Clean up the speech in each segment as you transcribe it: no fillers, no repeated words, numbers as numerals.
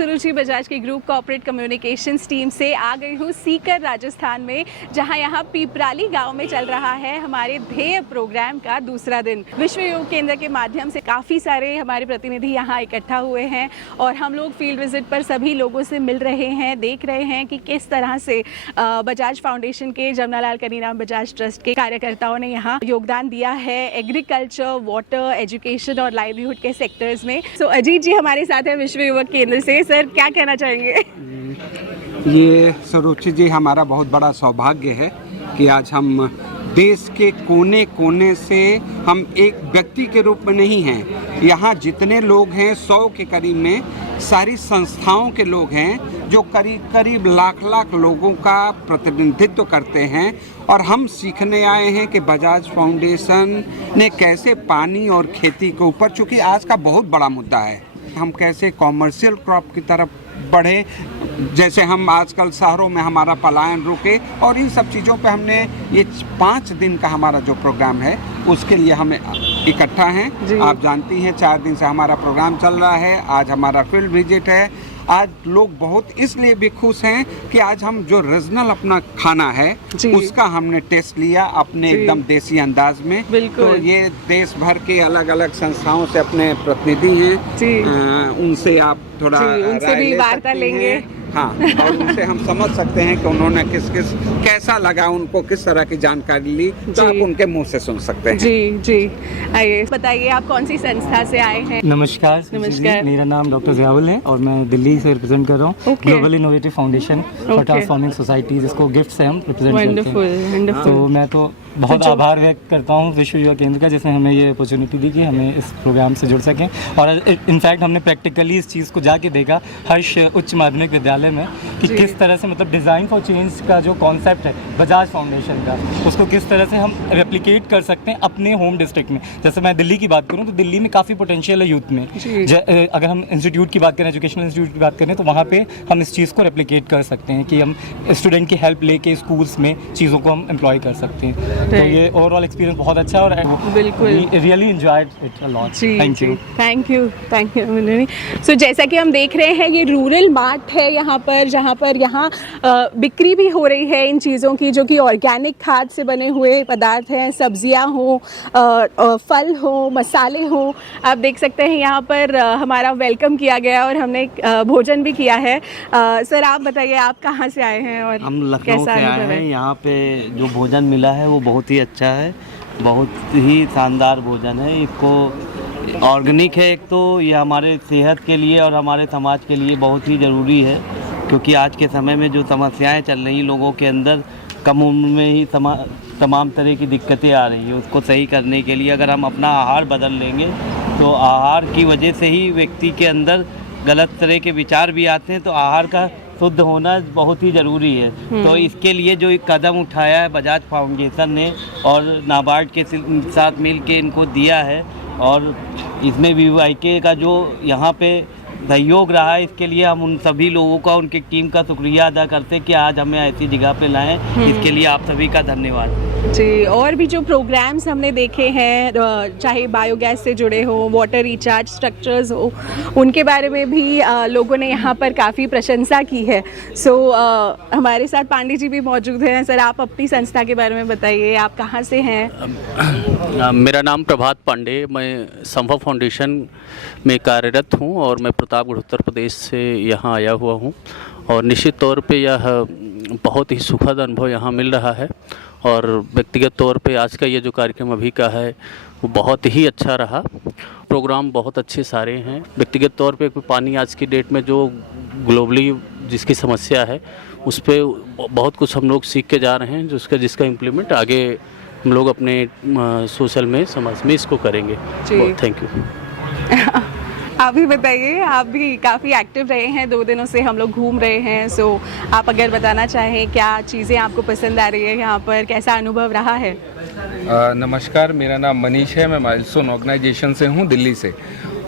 सुरुचि बजाज की group corporate communications team से आ गई हूँ सीकर राजस्थान में, जहाँ यहाँ पिपराली गांव में चल रहा है हमारे ध्येय प्रोग्राम का दूसरा दिन। विश्व योग केंद्र के माध्यम से काफ़ी सारे हमारे प्रतिनिधि यहाँ इकट्ठा हुए हैं और हम लोग फील्ड विजिट पर सभी लोगों से मिल रहे हैं, देख रहे हैं कि किस तरह से बजाज फाउंडेशन के जमुनालाल कनीराम बजाज ट्रस्ट के कार्यकर्ताओं ने यहाँ योगदान दिया है एग्रीकल्चर, वाटर, एजुकेशन और लाइवलीहुड के सेक्टर्स में। सो अजीत जी हमारे साथ हैं विश्व युवक केंद्र से। सर क्या कहना चाहेंगे? ये सुरुचि जी, हमारा बहुत बड़ा सौभाग्य है कि आज हम देश के कोने कोने से हम एक व्यक्ति के रूप में नहीं हैं, यहाँ जितने लोग हैं 100 के करीब में सारी संस्थाओं के लोग हैं जो करीब करीब लाख लोगों का प्रतिनिधित्व करते हैं और हम सीखने आए हैं कि बजाज फाउंडेशन ने कैसे पानी और खेती के ऊपर, चूँकि आज का बहुत बड़ा मुद्दा है, हम कैसे कॉमर्शियल क्रॉप की तरफ बढ़े, जैसे हम आजकल शहरों में हमारा पलायन रुके, और इन सब चीज़ों पे हमने ये 5 दिन का हमारा जो प्रोग्राम है उसके लिए हम इकट्ठा हैं। आप जानती हैं 4 दिन से हमारा प्रोग्राम चल रहा है। आज हमारा फील्ड विजिट है। आज लोग बहुत इसलिए भी खुश हैं कि आज हम जो रीजनल अपना खाना है उसका हमने टेस्ट लिया अपने एकदम देसी अंदाज में। तो ये देश भर के अलग अलग संस्थाओं से अपने प्रतिनिधि हैं, उनसे आप थोड़ा उनसे भी वार्ता लेंगे। हाँ, और उनसे हम समझ सकते हैं कि उन्होंने कैसा लगा, उनको किस तरह की जानकारी ली, तो आप उनके मुंह से सुन सकते हैं। जी आइए बताइए, आप कौन सी संस्था से आए हैं? नमस्कार, मेरा नाम डॉक्टर ज़ियाउल है और मैं दिल्ली से रिप्रेजेंट कर रहा हूँ global innovative foundation for transforming society, जिसको गिफ्ट से हम रिप्रेजेंट करते हैं। तो मैं तो बहुत आभार व्यक्त करता हूँ विश्व युवा केंद्र का, जिसने हमें ये अपॉर्चुनिटी दी कि हमें इस प्रोग्राम से जुड़ सकें। और इनफैक्ट हमने प्रैक्टिकली इस चीज़ को जाके देखा हर्ष उच्च माध्यमिक विद्यालय में कि किस तरह से मतलब डिज़ाइन फॉर चेंज का जो कॉन्सेप्ट है बजाज फाउंडेशन का, उसको किस तरह से हम रेप्लिकेट कर सकते हैं अपने होम डिस्ट्रिक्ट में। जैसे मैं दिल्ली की बात करूँ तो दिल्ली में काफ़ी पोटेंशियल है यूथ में। अगर हम इंस्टीट्यूट की बात करें, एजुकेशनल इंस्टीट्यूट की बात करें, तो वहाँ पर हम इस चीज़ को रेप्लिकेट कर सकते हैं कि हम स्टूडेंट की हेल्प लेके स्कूल्स में चीज़ों को हम एम्प्लॉय कर सकते हैं। तो ये ओवरऑल एक्सपीरियंस बहुत अच्छा है और बिल्कुल really enjoyed it a lot. Thank you सो जैसा कि हम देख रहे हैं ये रूरल मार्ट है यहाँ पर, जहाँ पर यहाँ बिक्री भी हो रही है इन चीज़ों की, जो कि ऑर्गेनिक खाद से बने हुए पदार्थ हैं, सब्जियाँ हों, फल हों, मसाले हों। आप देख सकते हैं यहाँ पर हमारा वेलकम किया गया और हमने भोजन भी किया है। सर आप बताइए, आप कहाँ से आए हैं और हम लखनऊ से आए हैं। यहाँ पे जो भोजन मिला है वो बहुत ही अच्छा है, बहुत ही शानदार भोजन है। इसको ऑर्गेनिक है, एक तो ये हमारे सेहत के लिए और हमारे समाज के लिए बहुत ही ज़रूरी है, क्योंकि आज के समय में जो समस्याएं चल रही लोगों के अंदर, कम उम्र में ही तमाम तरह की दिक्कतें आ रही है, उसको सही करने के लिए अगर हम अपना आहार बदल लेंगे तो आहार की वजह से ही व्यक्ति के अंदर गलत तरह के विचार भी आते हैं, तो आहार का शुद्ध होना बहुत ही ज़रूरी है। तो इसके लिए जो एक कदम उठाया है बजाज फाउंडेशन ने और नाबार्ड के साथ मिल के इनको दिया है, और इसमें VYK का जो यहाँ पे सहयोग रहा है, इसके लिए हम उन सभी लोगों का, उनकी टीम का शुक्रिया अदा करते हैं कि आज हमें ऐसी जगह पे लाएं। इसके लिए आप सभी का धन्यवाद जी। और भी जो प्रोग्राम्स हमने देखे हैं, चाहे बायोगैस से जुड़े हो, वाटर रिचार्ज स्ट्रक्चर्स हो, उनके बारे में भी लोगों ने यहाँ पर काफ़ी प्रशंसा की है। सो हमारे साथ पांडे जी भी मौजूद हैं। सर आप अपनी संस्था के बारे में बताइए, आप कहाँ से हैं? मेरा नाम प्रभात पांडे, मैं संभव फाउंडेशन में कार्यरत हूँ और मैं प्रतापगढ़ उत्तर प्रदेश से यहाँ आया हुआ हूँ। और निश्चित तौर पे यह बहुत ही सुखद अनुभव यहाँ मिल रहा है, और व्यक्तिगत तौर पे आज का ये जो कार्यक्रम अभी का है वो बहुत ही अच्छा रहा। प्रोग्राम बहुत अच्छे सारे हैं। व्यक्तिगत तौर पे पानी आज की डेट में जो ग्लोबली जिसकी समस्या है उस पर बहुत कुछ हम लोग सीख के जा रहे हैं, जिसका इम्प्लीमेंट आगे हम लोग अपने सोशल में, समाज में इसको करेंगे। Thank you. आप भी बताइए, आप भी काफ़ी एक्टिव रहे हैं, 2 दिनों से हम लोग घूम रहे हैं। सो आप अगर बताना चाहें क्या चीज़ें आपको पसंद आ रही है यहाँ पर, कैसा अनुभव रहा है? नमस्कार, मेरा नाम मनीष है, मैं माइलस्टोन ऑर्गेनाइजेशन से हूँ, दिल्ली से।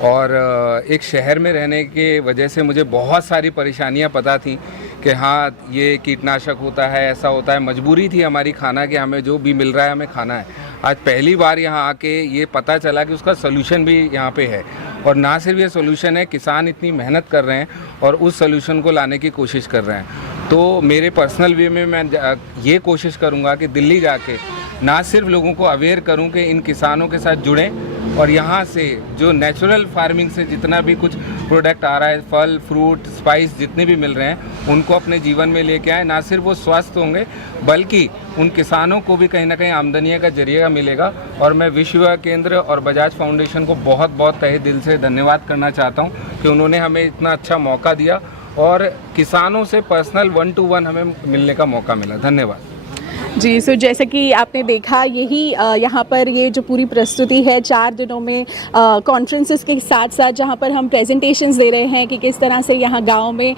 और एक शहर में रहने के वजह से मुझे बहुत सारी परेशानियाँ पता थी कि हाँ ये कीटनाशक होता है, ऐसा होता है। मजबूरी थी हमारी खाना कि हमें जो भी मिल रहा है हमें खाना है। आज पहली बार यहाँ आके ये पता चला कि उसका सोल्यूशन भी यहाँ पे है। और ना सिर्फ ये सोल्यूशन है, किसान इतनी मेहनत कर रहे हैं और उस सोल्यूशन को लाने की कोशिश कर रहे हैं। तो मेरे पर्सनल वे में मैं ये कोशिश करूँगा कि दिल्ली जाके ना सिर्फ लोगों को अवेयर करूं कि इन किसानों के साथ जुड़ें और यहाँ से जो नेचुरल फार्मिंग से जितना भी कुछ प्रोडक्ट आ रहा है, फल फ्रूट स्पाइस जितने भी मिल रहे हैं, उनको अपने जीवन में लेके आए। ना सिर्फ वो स्वस्थ होंगे बल्कि उन किसानों को भी कहीं ना कहीं आमदनी का जरिया मिलेगा। और मैं विश्व युवा केंद्र और बजाज फाउंडेशन को बहुत बहुत तहे दिल से धन्यवाद करना चाहता हूँ कि उन्होंने हमें इतना अच्छा मौका दिया और किसानों से पर्सनल 1-to-1 हमें मिलने का मौका मिला। धन्यवाद जी। सो जैसे कि आपने देखा, यही यहाँ पर ये जो पूरी प्रस्तुति है 4 दिनों में कॉन्फ्रेंसेस के साथ साथ जहाँ पर हम प्रेजेंटेशंस दे रहे हैं कि किस तरह से यहाँ गांव में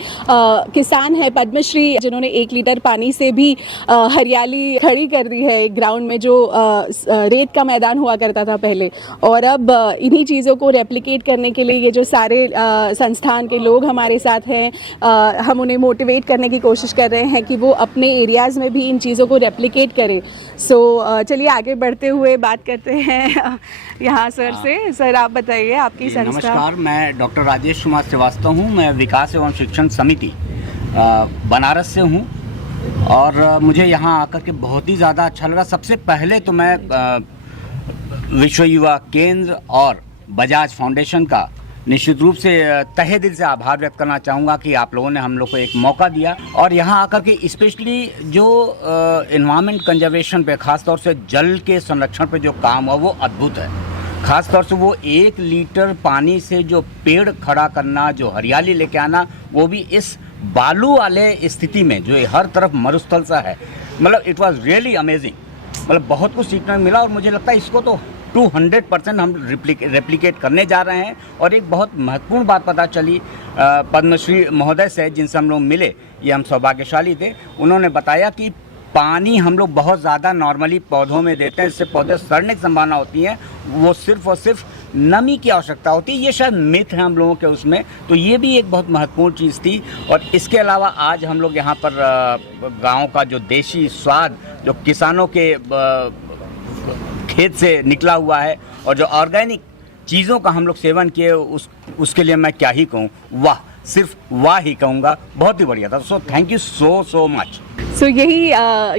किसान है पद्मश्री जिन्होंने 1 लीटर पानी से भी हरियाली खड़ी कर दी है एक ग्राउंड में जो रेत का मैदान हुआ करता था पहले, और अब इन्हीं चीज़ों को रेप्लिकेट करने के लिए ये जो सारे संस्थान के लोग हमारे साथ हैं, हम उन्हें मोटिवेट करने की कोशिश कर रहे हैं कि वो अपने एरियाज़ में भी इन चीज़ों को रेप्लिकेट करें। सो चलिए आगे बढ़ते हुए बात करते हैं यहाँ सर से। सर आप बताइए आपकी संस्था। नमस्कार, मैं डॉक्टर राजेश कुमार श्रीवास्तव हूँ। मैं विकास एवं शिक्षण समिति बनारस से हूँ और मुझे यहाँ आकर के बहुत ही ज़्यादा अच्छा लगा। सबसे पहले तो मैं विश्व युवा केंद्र और बजाज फाउंडेशन का निश्चित रूप से तहे दिल से आभार व्यक्त करना चाहूँगा कि आप लोगों ने हम लोग को एक मौका दिया और यहाँ आकर के स्पेशली जो एनवायरनमेंट कंजर्वेशन पे, ख़ास तौर से जल के संरक्षण पे जो काम हुआ वो अद्भुत है। ख़ास तौर से वो 1 लीटर पानी से जो पेड़ खड़ा करना, जो हरियाली लेके आना, वो भी इस बालू वाले स्थिति में जो हर तरफ मरुस्थल सा है, मतलब इट वाज रियली अमेजिंग। मतलब बहुत कुछ सीखने को मिला और मुझे लगता है इसको तो 200% हम रेप्लिकेट करने जा रहे हैं। और एक बहुत महत्वपूर्ण बात पता चली पद्मश्री महोदय से, जिनसे हम लोग मिले, ये हम सौभाग्यशाली थे। उन्होंने बताया कि पानी हम लोग बहुत ज़्यादा नॉर्मली पौधों में देते हैं, इससे पौधे सड़ने की संभावना होती है, वो सिर्फ और सिर्फ नमी की आवश्यकता होती है। ये शायद मिथ है हम लोगों के उसमें, तो ये भी एक बहुत महत्वपूर्ण चीज़ थी। और इसके अलावा आज हम लोग यहाँ पर गाँव का जो देशी स्वाद, जो किसानों के खेत से निकला हुआ है और जो ऑर्गेनिक चीज़ों का हम लोग सेवन किए, उसके लिए मैं क्या ही कहूँ, वाह, सिर्फ वाह ही कहूँगा। बहुत ही बढ़िया था। So thank you so much. So यही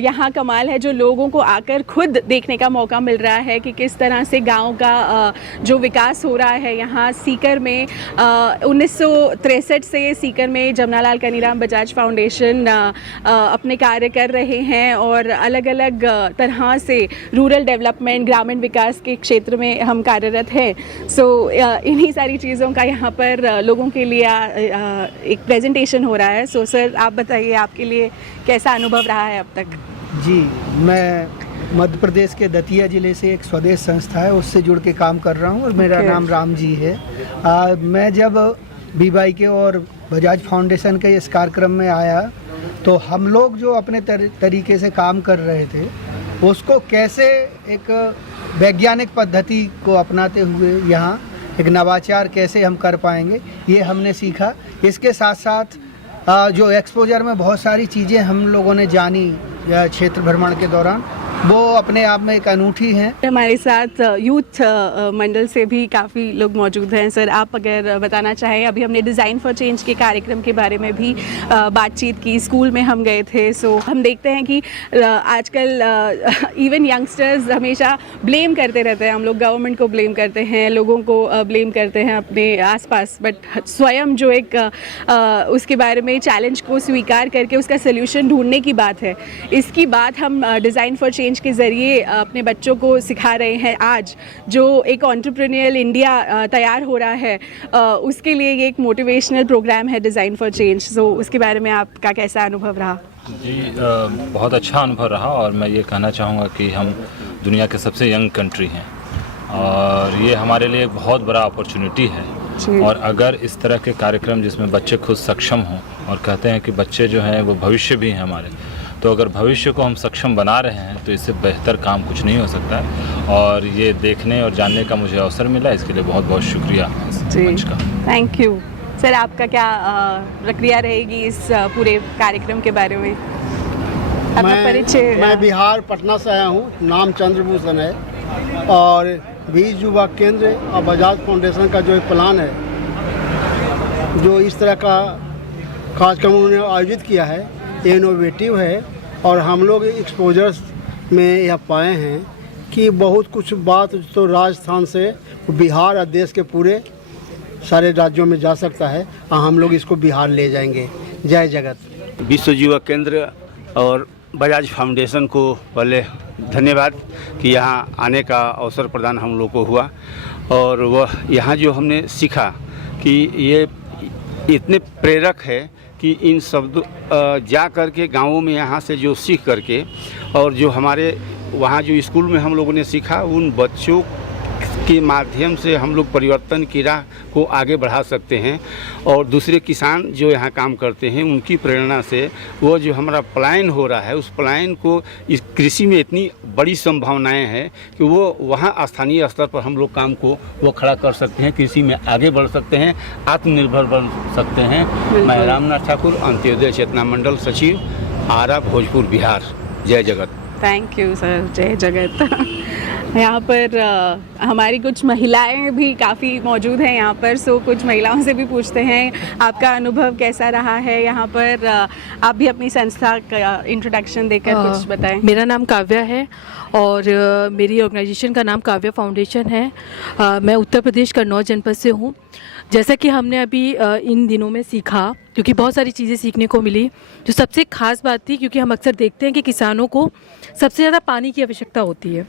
यहाँ कमाल है जो लोगों को आकर खुद देखने का मौका मिल रहा है कि किस तरह से गांव का जो विकास हो रहा है। यहाँ सीकर में 1963 से सीकर में जमनालाल कनीराम बजाज फाउंडेशन अपने कार्य कर रहे हैं और अलग अलग तरह से रूरल डेवलपमेंट, ग्रामीण विकास के क्षेत्र में हम कार्यरत हैं। सो इन्हीं सारी चीज़ों का यहाँ पर लोगों के लिए एक प्रेजेंटेशन हो रहा है। सो सर आप बताइए आपके लिए कैसा अनुभव रहा है अब तक? जी, मैं मध्य प्रदेश के दतिया ज़िले से एक स्वदेश संस्था है उससे जुड़ के काम कर रहा हूँ और मेरा नाम राम जी है। मैं जब BYK और बजाज फाउंडेशन के इस कार्यक्रम में आया तो हम लोग जो अपने तरीके से काम कर रहे थे उसको कैसे एक वैज्ञानिक पद्धति को अपनाते हुए यहाँ एक नवाचार कैसे हम कर पाएंगे, ये हमने सीखा। इसके साथ साथ जो एक्सपोजर में बहुत सारी चीज़ें हम लोगों ने जानी क्षेत्र भ्रमण के दौरान, वो अपने आप में एक अनूठी हैं। हमारे साथ यूथ मंडल से भी काफ़ी लोग मौजूद हैं। सर आप अगर बताना चाहें, अभी हमने डिज़ाइन फॉर चेंज के कार्यक्रम के बारे में भी बातचीत की, स्कूल में हम गए थे। सो हम देखते हैं कि आजकल इवन यंगस्टर्स हमेशा ब्लेम करते रहते हैं। हम लोग गवर्नमेंट को ब्लेम करते हैं, लोगों को ब्लेम करते हैं अपने आसपास, बट स्वयं जो एक उसके बारे में चैलेंज को स्वीकार करके उसका सोल्यूशन ढूंढने की बात है। इसकी बात हम डिज़ाइन फॉर चेंज के ज़रिए अपने बच्चों को सिखा रहे हैं। आज जो एक एंटरप्रेन्योरियल इंडिया तैयार हो रहा है, उसके लिए ये एक मोटिवेशनल प्रोग्राम है डिज़ाइन फॉर चेंज। सो उसके बारे में आपका कैसा अनुभव रहा? जी, बहुत अच्छा अनुभव रहा और मैं ये कहना चाहूँगा कि हम दुनिया के सबसे यंग कंट्री हैं और ये हमारे लिए एक बहुत बड़ा अपॉर्चुनिटी है। और अगर इस तरह के कार्यक्रम जिसमें बच्चे खुद सक्षम हों, और कहते हैं कि बच्चे जो हैं वो भविष्य भी हैं हमारे, तो अगर भविष्य को हम सक्षम बना रहे हैं तो इससे बेहतर काम कुछ नहीं हो सकता है। और ये देखने और जानने का मुझे अवसर मिला, इसके लिए बहुत बहुत शुक्रिया मंच का। Thank you. सर आपका क्या प्रक्रिया रहेगी इस पूरे कार्यक्रम के बारे में? आपका परिचय? मैं बिहार पटना से आया हूँ, नाम चंद्रभूषण है और बीज युवा केंद्र और बजाज फाउंडेशन का जो प्लान है, जो इस तरह का कार्यक्रम उन्होंने आयोजित किया है, ये इनोवेटिव है। और हम लोग एक्सपोजर्स में यह पाए हैं कि बहुत कुछ बात तो राजस्थान से बिहार और देश के पूरे सारे राज्यों में जा सकता है, और हम लोग इसको बिहार ले जाएंगे। जय जगत। विश्व युवा केंद्र और बजाज फाउंडेशन को पहले धन्यवाद कि यहाँ आने का अवसर प्रदान हम लोग को हुआ। और वह यहाँ जो हमने सीखा कि ये इतने प्रेरक है कि इन शब्द जा कर के गाँवों में यहाँ से जो सीख करके, और जो हमारे वहाँ जो स्कूल में हम लोगों ने सीखा, उन बच्चों के माध्यम से हम लोग परिवर्तन की राह को आगे बढ़ा सकते हैं। और दूसरे किसान जो यहाँ काम करते हैं, उनकी प्रेरणा से वो जो हमारा पलायन हो रहा है, उस पलायन को इस कृषि में इतनी बड़ी संभावनाएं हैं कि वो वहाँ स्थानीय स्तर पर हम लोग काम को वो खड़ा कर सकते हैं, कृषि में आगे बढ़ सकते हैं, आत्मनिर्भर बन सकते हैं। मैं रामनाथ ठाकुर, अंत्योदय चेतना मंडल सचिव, आरा, भोजपुर, बिहार। जय जगत। थैंक यू सर, जय जगत। यहाँ पर हमारी कुछ महिलाएं भी काफ़ी मौजूद हैं यहाँ पर, सो कुछ महिलाओं से भी पूछते हैं आपका अनुभव कैसा रहा है यहाँ पर। आप भी अपनी संस्था का इंट्रोडक्शन देकर कुछ बताएं। मेरा नाम काव्या है और मेरी ऑर्गेनाइजेशन का नाम काव्या फाउंडेशन है। मैं उत्तर प्रदेश कन्नौज जनपद से हूँ। जैसा कि हमने अभी इन दिनों में सीखा, क्योंकि बहुत सारी चीज़ें सीखने को मिली, जो सबसे खास बात थी, क्योंकि हम अक्सर देखते हैं कि किसानों को सबसे ज़्यादा पानी की आवश्यकता होती है,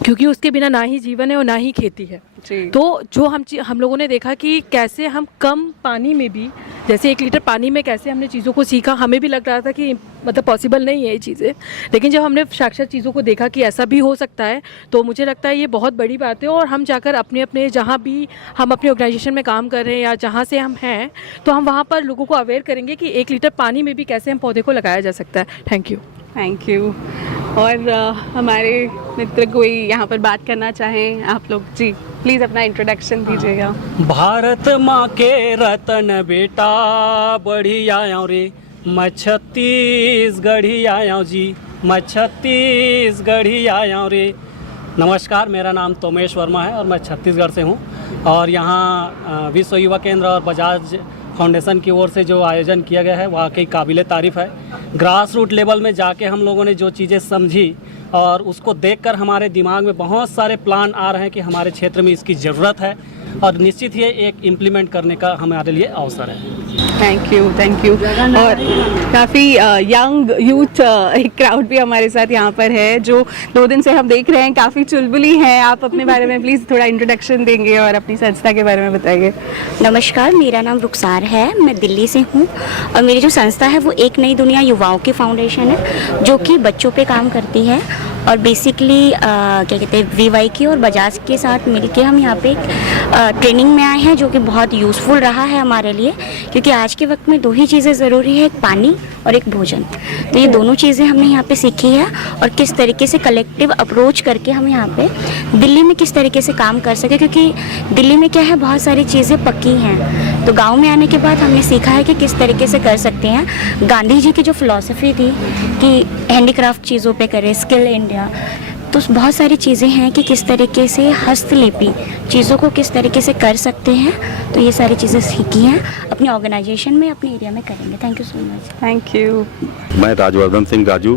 क्योंकि उसके बिना ना ही जीवन है और ना ही खेती है। तो जो हम लोगों ने देखा कि कैसे हम कम पानी में भी, जैसे 1 लीटर पानी में कैसे हमने चीज़ों को सीखा। हमें भी लग रहा था कि मतलब पॉसिबल नहीं है ये चीज़ें, लेकिन जब हमने साक्षात चीज़ों को देखा कि ऐसा भी हो सकता है, तो मुझे लगता है ये बहुत बड़ी बात है। और हम जाकर अपने जहाँ भी हम अपने ऑर्गेनाइजेशन में काम कर रहे हैं या जहाँ से हम हैं, तो हम वहाँ पर लोगों को अवेयर करेंगे कि 1 लीटर पानी में भी कैसे हम पौधे को लगाया जा सकता है। Thank you. और हमारे मित्र कोई यहाँ पर बात करना चाहें आप लोग? जी प्लीज़ अपना इंट्रोडक्शन दीजिएगा। भारत माँ के रतन बेटा बढ़ी आया रे, मैं छत्तीसगढ़ी आया जी, मैं छत्तीसगढ़ी आया रे। नमस्कार, मेरा नाम तोमेश वर्मा है और मैं छत्तीसगढ़ से हूँ। और यहाँ विश्व युवा केंद्र और बजाज फाउंडेशन की ओर से जो आयोजन किया गया है, वाकई काबिले तारीफ़ है। ग्रास रूट लेवल में जाके हम लोगों ने जो चीज़ें समझी और उसको देखकर हमारे दिमाग में बहुत सारे प्लान आ रहे हैं कि हमारे क्षेत्र में इसकी ज़रूरत है, और निश्चित ही एक इम्प्लीमेंट करने का हमारे लिए अवसर है। Thank you. और काफ़ी यंग यूथ एक क्राउड भी हमारे साथ यहाँ पर है, जो 2 दिन से हम देख रहे हैं, काफ़ी चुलबुली हैं। आप अपने बारे में प्लीज़ थोड़ा इंट्रोडक्शन देंगे और अपनी संस्था के बारे में बताइए। नमस्कार, मेरा नाम रुखसार है, मैं दिल्ली से हूँ और मेरी जो संस्था है वो एक नई दुनिया युवाओं की फाउंडेशन है, जो कि बच्चों पे काम करती है। और बेसिकली क्या कहते हैं, VYK और बजाज के साथ मिलके हम यहाँ पे ट्रेनिंग में आए हैं, जो कि बहुत यूज़फुल रहा है हमारे लिए, क्योंकि आज के वक्त में 2 ही चीज़ें ज़रूरी है, एक पानी और एक भोजन। तो ये दोनों चीज़ें हमने यहाँ पे सीखी है, और किस तरीके से कलेक्टिव अप्रोच करके हम यहाँ पे दिल्ली में किस तरीके से काम कर सके, क्योंकि दिल्ली में क्या है, बहुत सारी चीज़ें पक्की हैं। तो गाँव में आने के बाद हमने सीखा है कि किस तरीके से कर सकते हैं। गांधी जी की जो फिलॉसफी थी कि हैंडीक्राफ्ट चीज़ों पे करें, स्किल इंडिया, तो बहुत सारी चीज़ें हैं कि किस तरीके से हस्तलिपि चीज़ों को किस तरीके से कर सकते हैं। तो ये सारी चीज़ें सीखी हैं, अपनी ऑर्गेनाइजेशन में, अपने एरिया में करेंगे। Thank you so much. Thank you. मैं राजवर्धन सिंह राजू,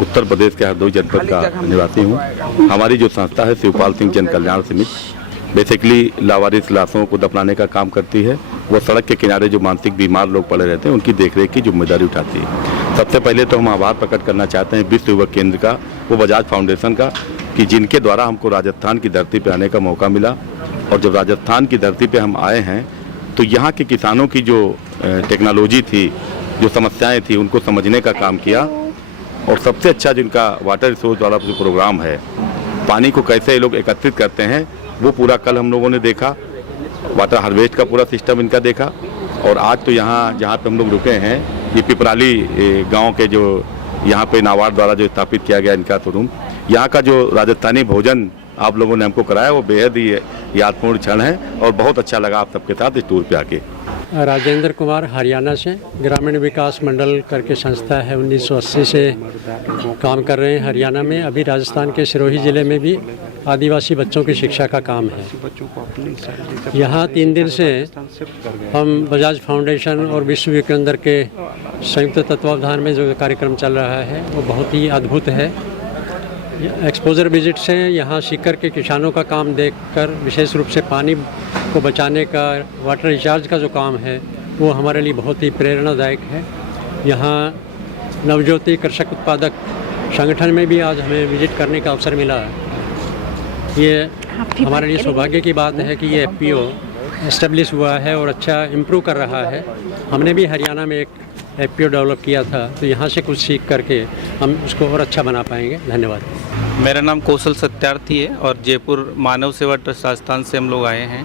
उत्तर प्रदेश के हरदोई जनपद का निवासी हूँ। हमारी जो संस्था है शिवपाल सिंह जन कल्याण समिति, बेसिकली लावारिस लाशों को दफनाने का काम करती है। वो सड़क के किनारे जो मानसिक बीमार लोग पड़े रहते हैं, उनकी देखरेख की जिम्मेदारी उठाती है। सबसे पहले तो हम आभार प्रकट करना चाहते हैं विश्व युवा केंद्र का, वो बजाज फाउंडेशन का, कि जिनके द्वारा हमको राजस्थान की धरती पर आने का मौका मिला। और जब राजस्थान की धरती पर हम आए हैं, तो यहाँ के किसानों की जो टेक्नोलॉजी थी, जो समस्याएं थी, उनको समझने का काम किया। और सबसे अच्छा जिनका वाटर रिसोर्स वाला जो प्रोग्राम है, पानी को कैसे ये लोग एकत्रित करते हैं, वो पूरा कल हम लोगों ने देखा। वाटर हार्वेस्ट का पूरा सिस्टम इनका देखा। और आज तो यहाँ जहाँ पे हम लोग रुके हैं, ये पिपराली गांव के जो यहाँ पे नाबार्ड द्वारा जो स्थापित किया गया इनका शोरूम, यहाँ का जो राजस्थानी भोजन आप लोगों ने हमको कराया, वो बेहद ही यादपूर्ण क्षण है और बहुत अच्छा लगा आप सबके साथ इस टूर पे आके। राजेंद्र कुमार हरियाणा से, ग्रामीण विकास मंडल करके संस्था है, 1980 से काम कर रहे हैं हरियाणा में। अभी राजस्थान के सिरोही ज़िले में भी आदिवासी बच्चों की शिक्षा का काम है। यहाँ 3 दिन से हम बजाज फाउंडेशन और विश्व केंद्र के संयुक्त तत्वावधान में जो कार्यक्रम चल रहा है वो बहुत ही अद्भुत है। एक्सपोजर विजिट से यहाँ सीकर के किसानों का काम देखकर, विशेष रूप से पानी को बचाने का, वाटर रिचार्ज का जो काम है वो हमारे लिए बहुत ही प्रेरणादायक है। यहाँ नवज्योति कृषक उत्पादक संगठन में भी आज हमें विजिट करने का अवसर मिला। ये हमारे लिए सौभाग्य की बात है कि ये FPO एस्टेब्लिश हुआ है और अच्छा इम्प्रूव कर रहा है। हमने भी हरियाणा में एक FPO डेवलप किया था, तो यहाँ से कुछ सीख करके हम उसको और अच्छा बना पाएंगे। धन्यवाद। मेरा नाम कौशल सत्यार्थी है और जयपुर मानव सेवा ट्रस्ट राजस्थान से हम लोग आए हैं।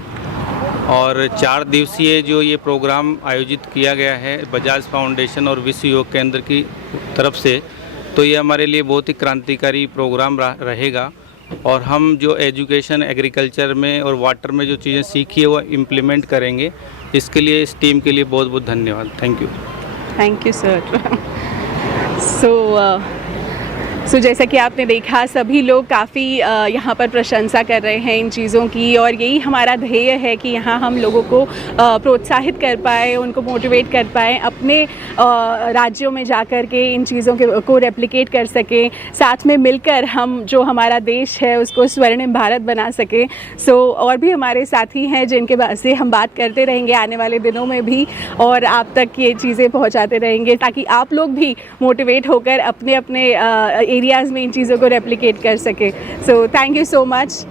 और 4 दिवसीय जो ये प्रोग्राम आयोजित किया गया है बजाज फाउंडेशन और विश्व योग केंद्र की तरफ से, तो ये हमारे लिए बहुत ही क्रांतिकारी प्रोग्राम रहेगा। और हम जो एजुकेशन, एग्रीकल्चर में और वाटर में जो चीज़ें सीखी है वो इम्प्लीमेंट करेंगे। इसके लिए इस टीम के लिए बहुत बहुत धन्यवाद। Thank you. Thank you sir. So जैसा कि आपने देखा, सभी लोग काफ़ी यहाँ पर प्रशंसा कर रहे हैं इन चीज़ों की, और यही हमारा ध्येय है कि यहाँ हम लोगों को प्रोत्साहित कर पाए, उनको मोटिवेट कर पाए, अपने राज्यों में जाकर के इन चीज़ों को रेप्लिकेट कर सकें, साथ में मिलकर हम जो हमारा देश है उसको स्वर्णिम भारत बना सकें। और भी हमारे साथी हैं जिनके बारे से हम बात करते रहेंगे आने वाले दिनों में भी, और आप तक ये चीज़ें पहुँचाते रहेंगे ताकि आप लोग भी मोटिवेट होकर अपने अपने एरियाज़ में इन चीज़ों को रेप्लिकेट कर सके। सो थैंक यू सो मच।